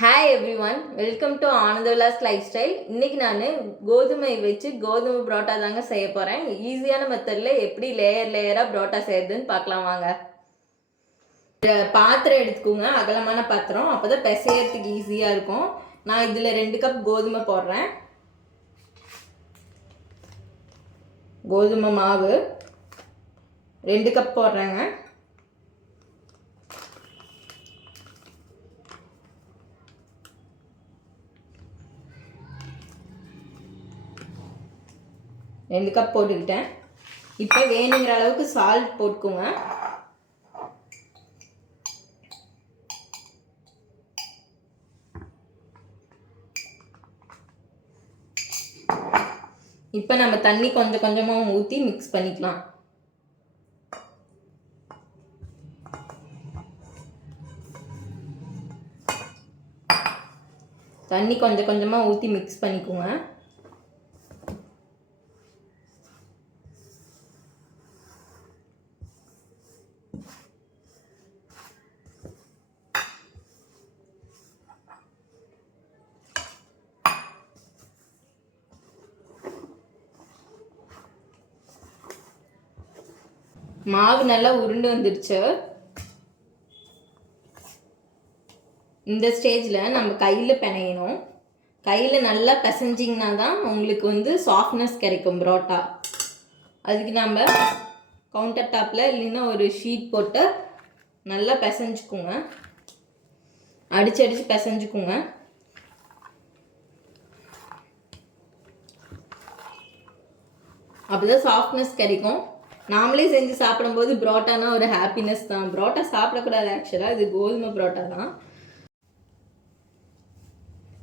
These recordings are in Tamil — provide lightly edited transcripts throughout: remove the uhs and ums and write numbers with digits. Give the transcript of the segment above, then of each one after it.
Hi everyone, welcome to Anandavilas lifestyle. இன்றைக்கி நான் கோதுமை வச்சு கோதுமை புரோட்டா தாங்க செய்ய போகிறேன். ஈஸியான மெத்தடில் எப்படி லேயராக புரோட்டா செய்யறதுன்னு பார்க்கலாம் வாங்க. பாத்திரம் எடுத்துக்கோங்க, அகலமான பாத்திரம், அப்போ தான் பிசையறதுக்கு ஈஸியாக இருக்கும். நான் இதில் 2 கப் கோதுமை போடுறேன். கோதுமை மாவு 2 கப் போடுறேங்க. ரெண்டு கப் போட்டுக்கிட்டேன். இப்போ வேணுங்கிற அளவுக்கு சால்ட் போட்டுக்கோங்க. இப்போ நம்ம தண்ணி கொஞ்சம் கொஞ்சமாக ஊற்றி மிக்ஸ் பண்ணிக்கலாம். தண்ணி கொஞ்சம் கொஞ்சமாக ஊற்றி மிக்ஸ் பண்ணிக்கோங்க. மாவு நல்லா உருண்டு வந்துடுச்சு. இந்த ஸ்டேஜில் நம்ம கையில் பிணையணும். கையில் நல்லா பிசைஞ்சிங்கன்னா தான் உங்களுக்கு சாஃப்ட்னஸ் கிடைக்கும் புரோட்டா. அதுக்கு நம்ம கவுண்டர் டாப்பில் இல்லைன்னா ஒரு ஷீட் போட்டு நல்லா பிசைஞ்சுக்குங்க. அடிச்சு பிசைஞ்சுக்குங்க. அப்போதான் சாஃப்ட்னஸ் கிடைக்கும். நாமளே செஞ்சு சாப்பிடும்போது புரோட்டானா ஒரு ஹாப்பினஸ் தான். புரோட்டா சாப்பிடக்கூடாது ஆக்சுவலாக, இது கோதுமை புரோட்டா தான்.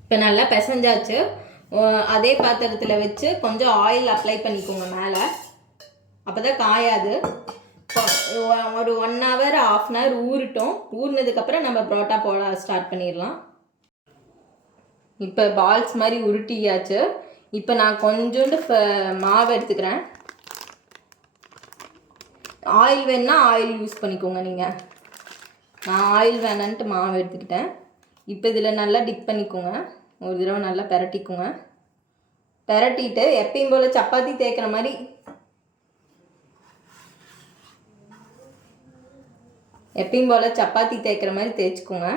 இப்போ நல்லா பிசைஞ்சாச்சு. அதே பாத்திரத்தில் வச்சு கொஞ்சம் ஆயில் அப்ளை பண்ணிக்கோங்க மேலே, அப்போ தான் காயாது. ஒரு 1 hour 1/2 hour ஊறட்டும். ஊறினதுக்கப்புறம் நம்ம புரோட்டா போட ஸ்டார்ட் பண்ணிடலாம். இப்போ பால்ஸ் மாதிரி உருட்டியாச்சு. இப்போ நான் கொஞ்சோண்டு மாவு எடுத்துக்கிறேன். ஆயில் வேணுன்னா ஆயில் யூஸ் பண்ணிக்கோங்க நீங்கள். நான் ஆயில் வேணான்ட்டு மாவு எடுத்துக்கிட்டேன். இப்போ இதில் நல்லா டிப் பண்ணிக்கோங்க. ஒரு தடவை நல்லா பெரட்டிக்கோங்க. பெரட்டிட்டு எப்பயும் போல் சப்பாத்தி தேய்க்கிற மாதிரி தேய்ச்சிக்கோங்க.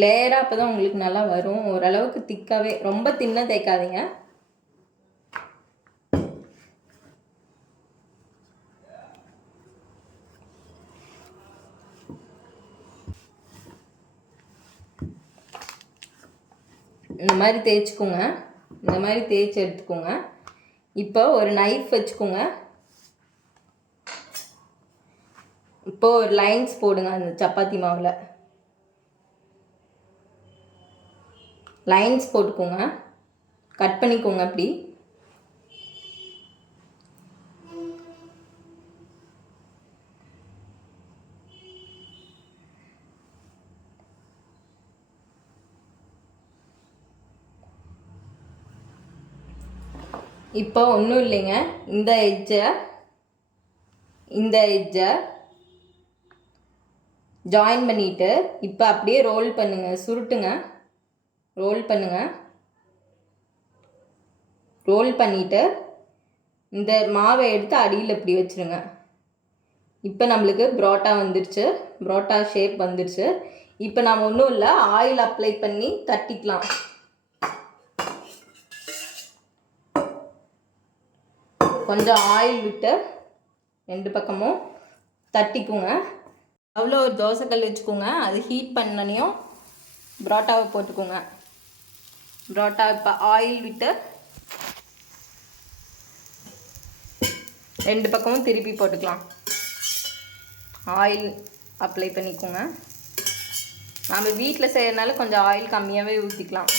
லேயராக அப்போ தான் உங்களுக்கு நல்லா வரும். ஓரளவுக்கு திக்காகவே, ரொம்ப தின்னாக தேய்க்காதீங்க. இந்த மாதிரி தேய்ச்சிக்கோங்க. இந்த மாதிரி தேய்ச்சி எடுத்துக்கோங்க. இப்போ ஒரு நைஃப் வச்சுக்கோங்க. இப்போ ஒரு லைன்ஸ் போடுங்க. அந்த சப்பாத்தி மாவில் லைன்ஸ் போட்டுக்கோங்க. கட் பண்ணிக்கோங்க. அப்படி இப்போ ஒன்றும் இல்லைங்க. இந்த எட்ஜை ஜாயின் பண்ணிவிட்டு இப்போ அப்படியே ரோல் பண்ணுங்கள். சுருட்டுங்க. ரோல் பண்ணிவிட்டு இந்த மாவை எடுத்து அடியில் இப்படி வச்சுருங்க. இப்போ நம்மளுக்கு புரோட்டா வந்துடுச்சு. புரோட்டா ஷேப் வந்துடுச்சு. இப்போ நாம் ஒன்றும் இல்லை, ஆயில் அப்ளை பண்ணி தட்டிக்கலாம். கொஞ்சம் ஆயில் விட்டு 2 பக்கமும் தட்டிக்குங்க. அவ்வளோ ஒரு தோசைக்கல் வச்சுக்கோங்க. அது ஹீட் பண்ணனையும் புரோட்டாவை போட்டுக்கோங்க. புரோட்டா இப்போ ஆயில் விட்டு 2 பக்கமும் திருப்பி போட்டுக்கலாம். ஆயில் அப்ளை பண்ணிக்கோங்க. நம்ம வீட்டில் செய்யறதுனால கொஞ்சம் ஆயில் கம்மியாகவே ஊற்றிக்கலாம்.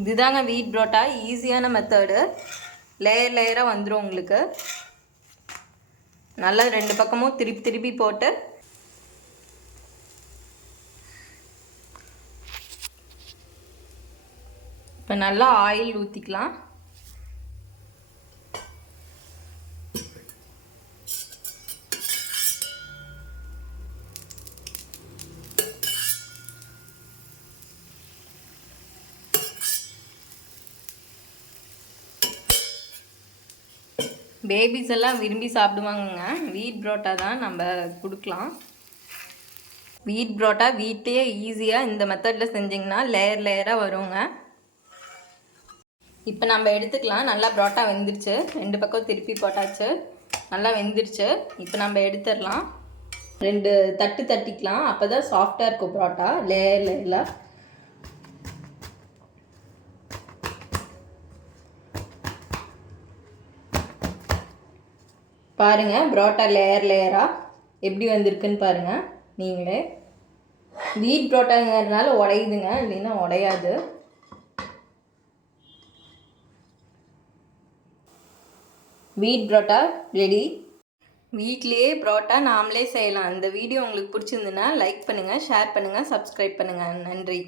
இதுதாங்க வீட் புரோட்டா. ஈஸியான மெத்தடு. லேயராக வந்துடும் உங்களுக்கு. நல்லா 2 பக்கமும் திருப்பி திருப்பி போட்டு இப்போ நல்லா ஆயில் ஊற்றிக்கலாம். பேபிஸ் எல்லாம் விரும்பி சாப்பிடுவாங்கங்க. வீட் புரோட்டா தான் நம்ம கொடுக்கலாம். வீட் புரோட்டா வீட்லேயே ஈஸியாக இந்த மெத்தடில் செஞ்சிங்கன்னா லேயர் லேயராக வருங்க. இப்போ நம்ம எடுத்துக்கலாம். நல்லா புரோட்டா வெந்துருச்சு. 2 பக்கம் திருப்பி போட்டாச்சு. நல்லா வெந்துருச்சு. இப்போ நம்ம எடுத்துடலாம். 2 தட்டு தட்டிக்கலாம். அப்போ தான் சாஃப்டாக இருக்கும் புரோட்டா லேயர் லேயரில். பாருங்கள் புரோட்டா லேயர் லேயராக எப்படி வந்திருக்குன்னு பாருங்கள் நீங்களே. வீட் புரோட்டாங்கிறதுனால உடையுதுங்க, இல்லைன்னா உடையாது. வீட் புரோட்டா ரெடி. வீட்லேயே புரோட்டா நாமளே செய்யலாம். இந்த வீடியோ உங்களுக்கு பிடிச்சிருந்துன்னா லைக் பண்ணுங்கள், ஷேர் பண்ணுங்கள், சப்ஸ்கிரைப் பண்ணுங்கள். நன்றி.